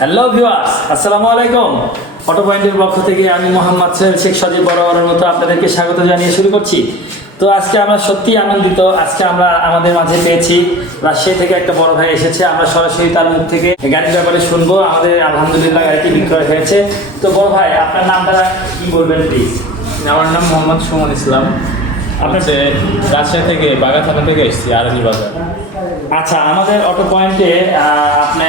Hello viewers আসসালামু আলাইকুম auto পয়েন্টের পক্ষ থেকে আমি মোহাম্মদ সোহেল শেখ সজীব বরাবরের মতো আপনাদেরকে স্বাগত জানিয়ে শুরু করছি। তো আজকে আমরা সত্যি আনন্দিত। আজকে আমরা আমাদের মাঝে পেয়েছি রাজশাহী থেকে একটা বড় ভাই এসেছে। আমরা সরাসরি তার মুখ থেকে গাড়ির ব্যাপারে শুনব। আমাদের আলহামদুলিল্লাহ গাড়িটি বিক্রয় হয়েছে। তো বড় ভাই, আপনার নামটা কি বলবেন প্লিজ আমার নাম মোহাম্মদ সুমন ইসলাম। আপনার রাজশাহী থেকে বাগা থানা থেকে এসেছি আরানি বাজার। আচ্ছা আমাদের অটো পয়েন্টে আপনি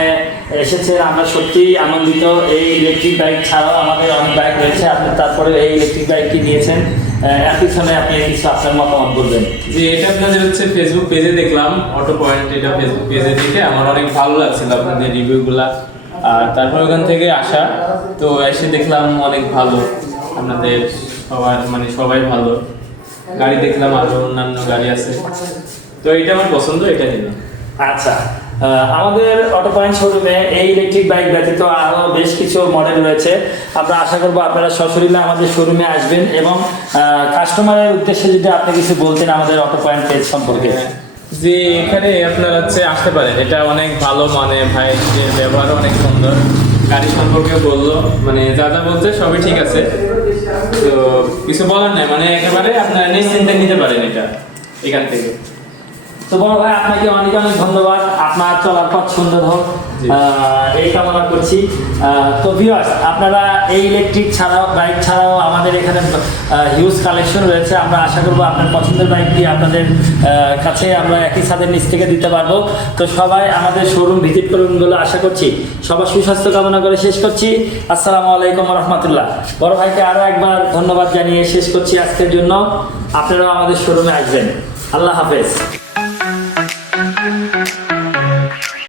এসেছেন আমরা সত্যি আনন্দিত। এই ইলেকট্রিক বাইক ছাড়াও আমাদের অনেক বাইক রয়েছে আপনি তারপরে এই ইলেকট্রিক বাইকটি নিয়েছেন। এর পিছনে আপনি কিছু আপনার মতামত বলবেন। যে এটা আপনাদের হচ্ছে ফেসবুক পেজে দেখলাম অটো পয়েন্ট এটা ফেসবুক পেজে দেখে আমার অনেক ভালো লাগছিল আপনাদের রিভিউগুলা আর তারপর ওখান থেকে আসা তো এসে দেখলাম অনেক ভালো আপনাদের সবার মানে সবাই ভালো। গাড়ি দেখলাম আরও অন্যান্য গাড়ি আছে। তো এটা আমার পছন্দ এটা নিলাম। আচ্ছা আমাদের অটো পয়েন্ট শোরুমে এই ইলেকট্রিক বাইক ব্যতীত আরও বেশ কিছু মডেল রয়েছে। আমরা আশা করব আপনারা সশরীরে আমাদের শোরুমে আসবেন এবং কাস্টমারের উদ্দেশ্যে যদি আপনি কিছু বলতেন আমাদের অটো পয়েন্ট পেজ সম্পর্কে। যে এখানে আপনারা হচ্ছে আসতে পারেন। এটা অনেক ভালো মানে ভাই যে ব্যবহারও অনেক সুন্দর। গাড়ি সম্পর্কে বলল মানে যা যা বলছে সবই ঠিক আছে। তো কিছু বলার নাই মানে একেবারে নিশ্চিন্তে নিতে পারেন এটা, এখান থেকে। তো বড় ভাই, আপনাকে অনেক অনেক ধন্যবাদ। আপনার চলার পথ সুন্দর হোক। এই কামনা করছি। তো ভিউয়ার্স আপনারা এই ইলেকট্রিক ছাড়াও বাইক ছাড়াও আমাদের এখানে হিউজ কালেকশন রয়েছে। আমরা আশা করব আপনার পছন্দের বাইকটি আপনাদের কাছে আমরা একই নিচ থেকে দিতে পারব। তো সবাই আমাদের শোরুম ভিজিট করুন বলে আশা করছি। সবার সুস্বাস্থ্য কামনা করে শেষ করছি। আসসালামু আলাইকুম রহমতুল্লাহ বড় ভাইকে আরও একবার ধন্যবাদ জানিয়ে শেষ করছি আজকের জন্য। আপনারাও আমাদের শোরুমে আসবেন। আল্লাহ হাফেজ।